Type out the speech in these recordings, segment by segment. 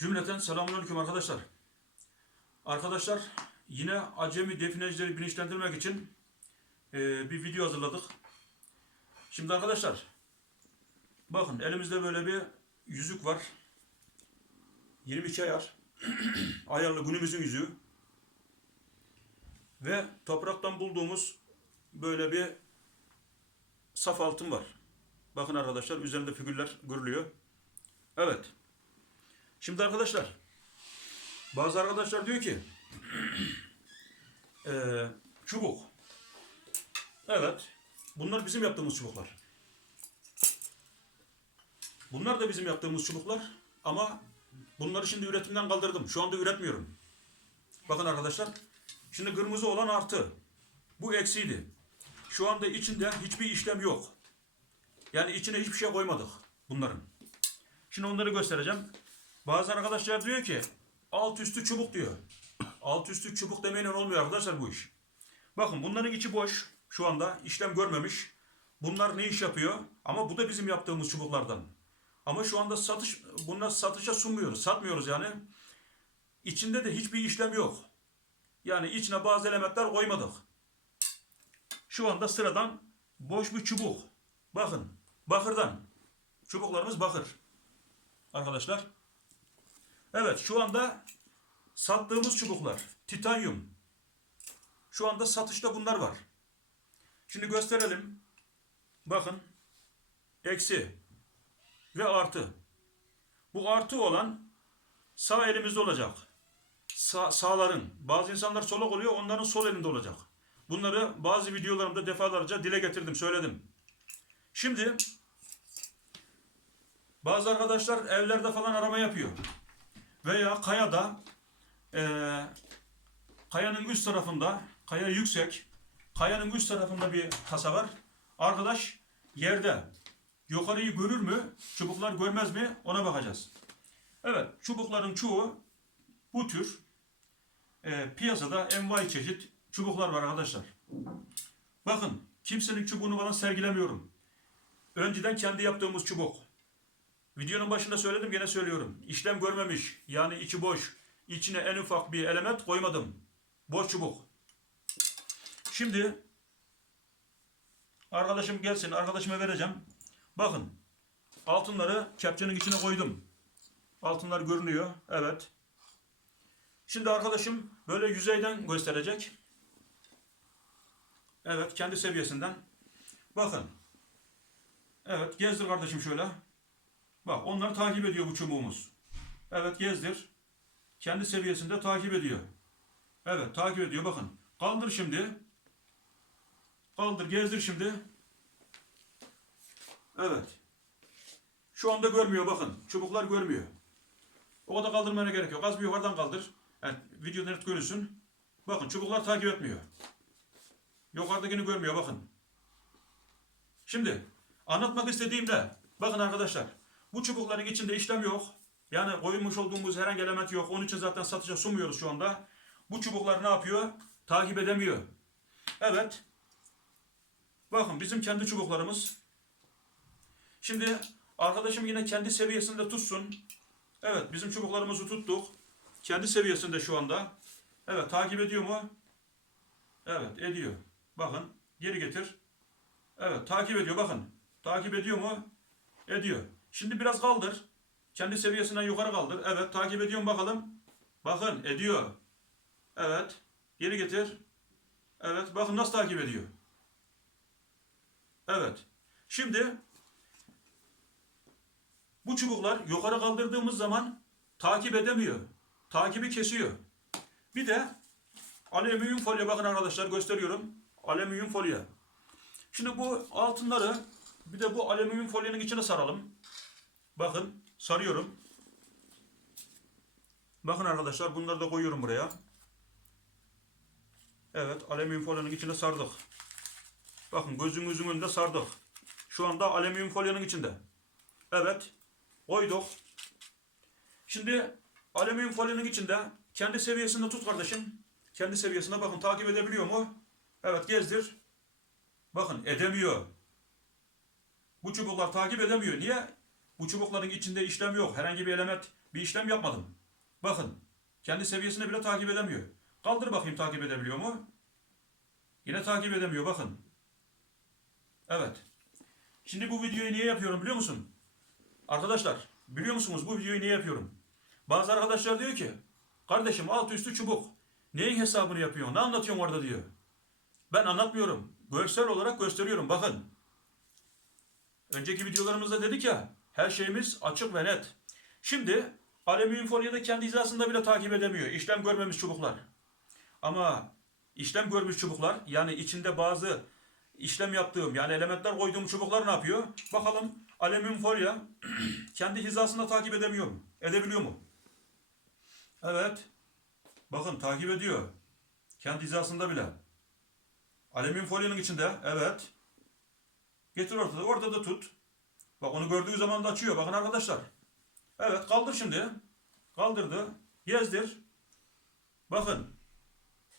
Cümleten selamünaleyküm arkadaşlar. Arkadaşlar yine acemi definecileri bilinçlendirmek için e, bir video hazırladık. Şimdi arkadaşlar bakın elimizde böyle bir yüzük var. 22 ayar. Ayarlı günümüzün yüzüğü. Ve topraktan bulduğumuz böyle bir saf altın var. Bakın arkadaşlar üzerinde figürler görülüyor. Evet. Şimdi arkadaşlar bazı arkadaşlar diyor ki eee, çubuk. Evet. Bunlar bizim yaptığımız çubuklar. Bunlar da bizim yaptığımız çubuklar ama bunları şimdi üretimden kaldırdım. Şu anda üretmiyorum. Bakın arkadaşlar. Şimdi kırmızı olan artı. Bu eksiydi. Şu anda içinde hiçbir işlem yok. Yani içine hiçbir şey koymadık bunların. Şimdi onları göstereceğim. Bazı arkadaşlar diyor ki alt üstü çubuk diyor. Alt üstü çubuk demeyle olmuyor arkadaşlar bu iş. Bakın bunların içi boş. Şu anda işlem görmemiş. Bunlar ne iş yapıyor? Ama bu da bizim yaptığımız çubuklardan. Ama şu anda satış bunlar satışa sunmuyoruz. Satmıyoruz yani. İçinde de hiçbir işlem yok. Yani içine bazı elementler koymadık. Şu anda sıradan boş bir çubuk. Bakın bakırdan. Çubuklarımız bakır. Arkadaşlar. Evet şu anda sattığımız çubuklar. Titanyum. Şu anda satışta bunlar var. Şimdi gösterelim. Bakın. Eksi. Ve artı. Bu artı olan sağ elimizde olacak. Sağ, sağların. Bazı insanlar solak oluyor. Onların sol elinde olacak. Bunları bazı videolarımda defalarca dile getirdim. Söyledim. Şimdi bazı arkadaşlar evlerde falan arama yapıyor. Veya kayada eee, kayanın üst tarafında kaya yüksek kayanın üst tarafında bir kasa var. Arkadaş yerde yukarıyı görür mü? Çubuklar görmez mi? Ona bakacağız. Evet çubukların çoğu bu tür eee, piyasada envai çeşit çubuklar var arkadaşlar. Bakın kimsenin çubuğunu falan sergilemiyorum. Önceden kendi yaptığımız çubuk. Videonun başında söyledim gene söylüyorum. İşlem görmemiş. Yani içi boş. İçine en ufak bir element koymadım. Boş çubuk. Şimdi arkadaşım gelsin. Arkadaşıma vereceğim. Bakın. Altınları kepçenin içine koydum. Altınlar görünüyor. Evet. Şimdi arkadaşım böyle yüzeyden gösterecek. Evet kendi seviyesinden. Bakın. Evet gezdir kardeşim şöyle. Bak onları takip ediyor bu çubuğumuz. Evet gezdir. Kendi seviyesinde takip ediyor. Evet takip ediyor bakın. Kaldır şimdi. Kaldır gezdir şimdi. Evet. Şu anda görmüyor bakın. Çubuklar görmüyor. O kadar kaldırmana gerek yok. Az bir yukarıdan kaldır. Evet, videoda net görünsün. Bakın çubuklar takip etmiyor. Yukarıdakini görmüyor bakın. Şimdi anlatmak istediğimde bakın arkadaşlar bu çubukların içinde işlem yok. Yani koymuş olduğumuz herhangi element yok. Onun için zaten satışa sunmuyoruz şu anda. Bu çubuklar ne yapıyor? Takip edemiyor. Evet. Bakın bizim kendi çubuklarımız. Şimdi arkadaşım yine kendi seviyesinde tutsun. Evet bizim çubuklarımızı tuttuk. Kendi seviyesinde şu anda. Evet takip ediyor mu? Evet ediyor. Bakın geri getir. Evet takip ediyor bakın. Takip ediyor mu? Ediyor. Şimdi biraz kaldır. Kendi seviyesinden yukarı kaldır. Evet takip ediyorum bakalım. Bakın ediyor. Evet. Geri getir. Evet bakın nasıl takip ediyor. Evet. Şimdi bu çubuklar yukarı kaldırdığımız zaman takip edemiyor. Takibi kesiyor. Bir de alüminyum folyo bakın arkadaşlar gösteriyorum. Alüminyum folyo. Şimdi bu altınları bir de bu alüminyum folyonun içine saralım. Bakın sarıyorum. Bakın arkadaşlar bunları da koyuyorum buraya. Evet alüminyum folyonun içine sardık. Bakın gözünüzün önünde sardık. Şu anda alüminyum folyonun içinde. Evet koyduk. Şimdi alüminyum folyonun içinde kendi seviyesinde tut kardeşim. Kendi seviyesinde bakın takip edebiliyor mu? Evet gezdir. Bakın edemiyor. Bu çubuklar takip edemiyor. Niye? Bu çubukların içinde işlem yok. Herhangi bir element bir işlem yapmadım. Bakın kendi seviyesine bile takip edemiyor. Kaldır bakayım takip edebiliyor mu? Yine takip edemiyor bakın. Evet. Şimdi bu videoyu niye yapıyorum biliyor musun? Arkadaşlar biliyor musunuz bu videoyu niye yapıyorum? Bazı arkadaşlar diyor ki kardeşim alt üstü çubuk. Neyin hesabını yapıyorsun? Ne anlatıyorsun orada diyor. Ben anlatmıyorum. Görsel olarak gösteriyorum. Bakın. Önceki videolarımızda dedik ya her şeyimiz açık ve net. Şimdi alüminyum folyoda kendi hizasında bile takip edemiyor. İşlem görmemiş çubuklar. Ama işlem görmüş çubuklar yani içinde bazı işlem yaptığım yani elementler koyduğum çubuklar ne yapıyor? Bakalım alüminyum folyo kendi hizasında takip edemiyor mu? Edebiliyor mu? Evet. Bakın takip ediyor. Kendi hizasında bile. Alüminyum folyonun içinde. Evet. Getir ortada. Ortada tut. Bak onu gördüğü zaman da açıyor. Bakın arkadaşlar. Evet kaldır şimdi. Kaldırdı. Gezdir. Bakın.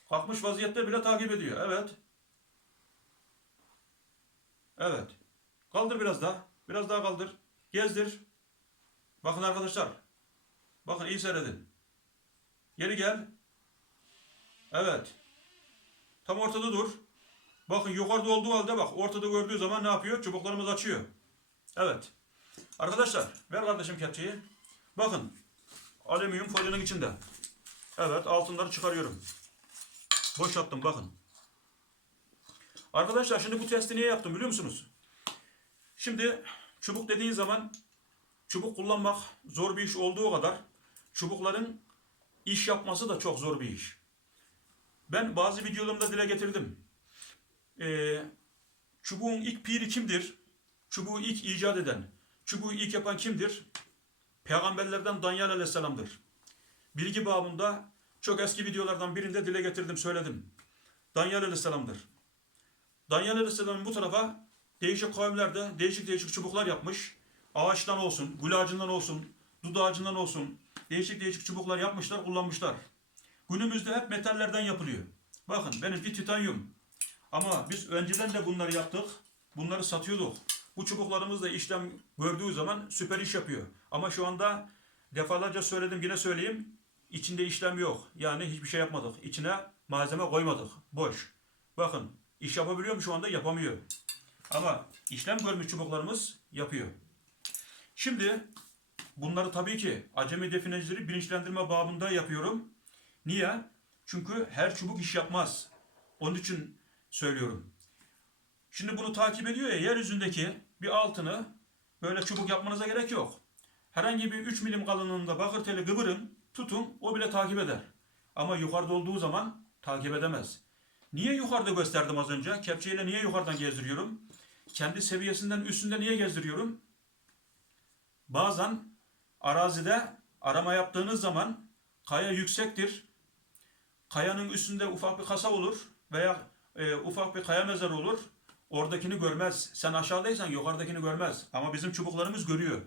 Kalkmış vaziyette bile takip ediyor. Evet. Evet. Kaldır biraz daha. Biraz daha kaldır. Gezdir. Bakın arkadaşlar. Bakın iyi seyredin. Geri gel. Evet. Tam ortada dur. Bakın yukarıda olduğu halde bak ortada gördüğü zaman ne yapıyor? Çubuklarımız açıyor. Evet. Arkadaşlar ver kardeşim kepçeyi. Bakın alüminyum folyonun içinde. Evet altınları çıkarıyorum. Boşalttım bakın. Arkadaşlar şimdi bu testi niye yaptım biliyor musunuz? Şimdi çubuk dediğin zaman çubuk kullanmak zor bir iş olduğu kadar çubukların iş yapması da çok zor bir iş. Ben bazı videolarımda dile getirdim. Ee, çubuğun ilk piri kimdir? Çubuğu ilk icat eden, çubuğu ilk yapan kimdir? Peygamberlerden Danyal Aleyhisselam'dır. Bilgi babında çok eski videolardan birinde dile getirdim, söyledim. Danyal Aleyhisselam'dır. Danyal Aleyhisselam bu tarafa değişik kavimlerde değişik değişik çubuklar yapmış. Ağaçtan olsun, gül ağacından olsun, dud ağacından olsun değişik değişik çubuklar yapmışlar, kullanmışlar. Günümüzde hep metallerden yapılıyor. Bakın benimki titanyum. Ama biz önceden de bunları yaptık. Bunları satıyorduk. Bu çubuklarımız da işlem gördüğü zaman süper iş yapıyor. Ama şu anda defalarca söyledim yine söyleyeyim. İçinde işlem yok. Yani hiçbir şey yapmadık. İçine malzeme koymadık. Boş. Bakın iş yapabiliyor mu şu anda? Yapamıyor. Ama işlem görmüş çubuklarımız yapıyor. Şimdi bunları tabii ki acemi definecileri bilinçlendirme babında yapıyorum. Niye? Çünkü her çubuk iş yapmaz. Onun için söylüyorum. Şimdi bunu takip ediyor ya yeryüzündeki bir altını böyle çubuk yapmanıza gerek yok. Herhangi bir 3 milim kalınlığında bakır teli kıvırın, tutun o bile takip eder. Ama yukarıda olduğu zaman takip edemez. Niye yukarıda gösterdim az önce? Kepçeyle niye yukarıdan gezdiriyorum? Kendi seviyesinden üstünde niye gezdiriyorum? Bazen arazide arama yaptığınız zaman kaya yüksektir. Kayanın üstünde ufak bir kasa olur veya e, ufak bir kaya mezarı olur. Oradakini görmez. Sen aşağıdaysan yukarıdakini görmez. Ama bizim çubuklarımız görüyor.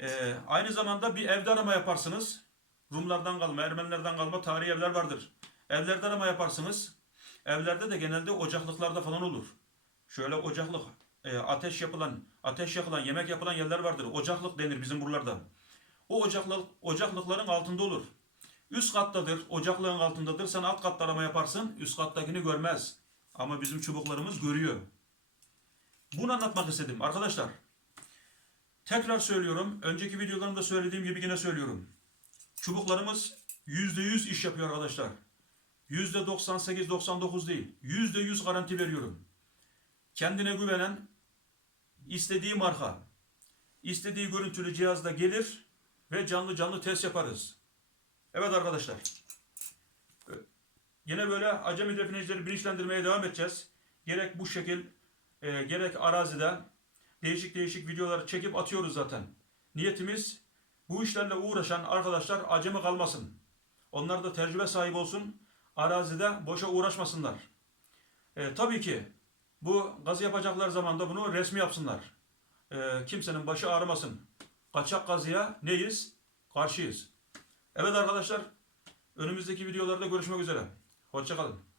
E, aynı zamanda bir evde arama yaparsınız. Rumlardan kalma, Ermenilerden kalma tarihi evler vardır. Evlerde arama yaparsınız. Evlerde de genelde ocaklıklarda falan olur. Şöyle ocaklık, e, ateş yapılan, ateş yakılan, yemek yapılan yerler vardır. Ocaklık denir bizim buralarda. O ocaklık, ocaklıkların altında olur. Üst kattadır, ocaklığın altındadır. Sen alt katta arama yaparsın, üst kattakini görmez. Ama bizim çubuklarımız görüyor. Bunu anlatmak istedim arkadaşlar. Tekrar söylüyorum. Önceki videolarımda söylediğim gibi yine söylüyorum. Çubuklarımız %100 iş yapıyor arkadaşlar. %98-99 değil. %100 garanti veriyorum. Kendine güvenen, istediği marka, istediği görüntülü cihazda gelir ve canlı canlı test yaparız. Evet arkadaşlar. Yine böyle acemi definecileri bilinçlendirmeye devam edeceğiz. Gerek bu şekil, e, gerek arazide değişik değişik videoları çekip atıyoruz zaten. Niyetimiz bu işlerle uğraşan arkadaşlar acemi kalmasın. Onlar da tecrübe sahibi olsun. Arazide boşa uğraşmasınlar. E, tabii ki bu gazı yapacaklar zaman da bunu resmi yapsınlar. E, kimsenin başı ağrımasın. Kaçak gazıya neyiz? Karşıyız. Evet arkadaşlar, önümüzdeki videolarda görüşmek üzere. Hoşçakalın.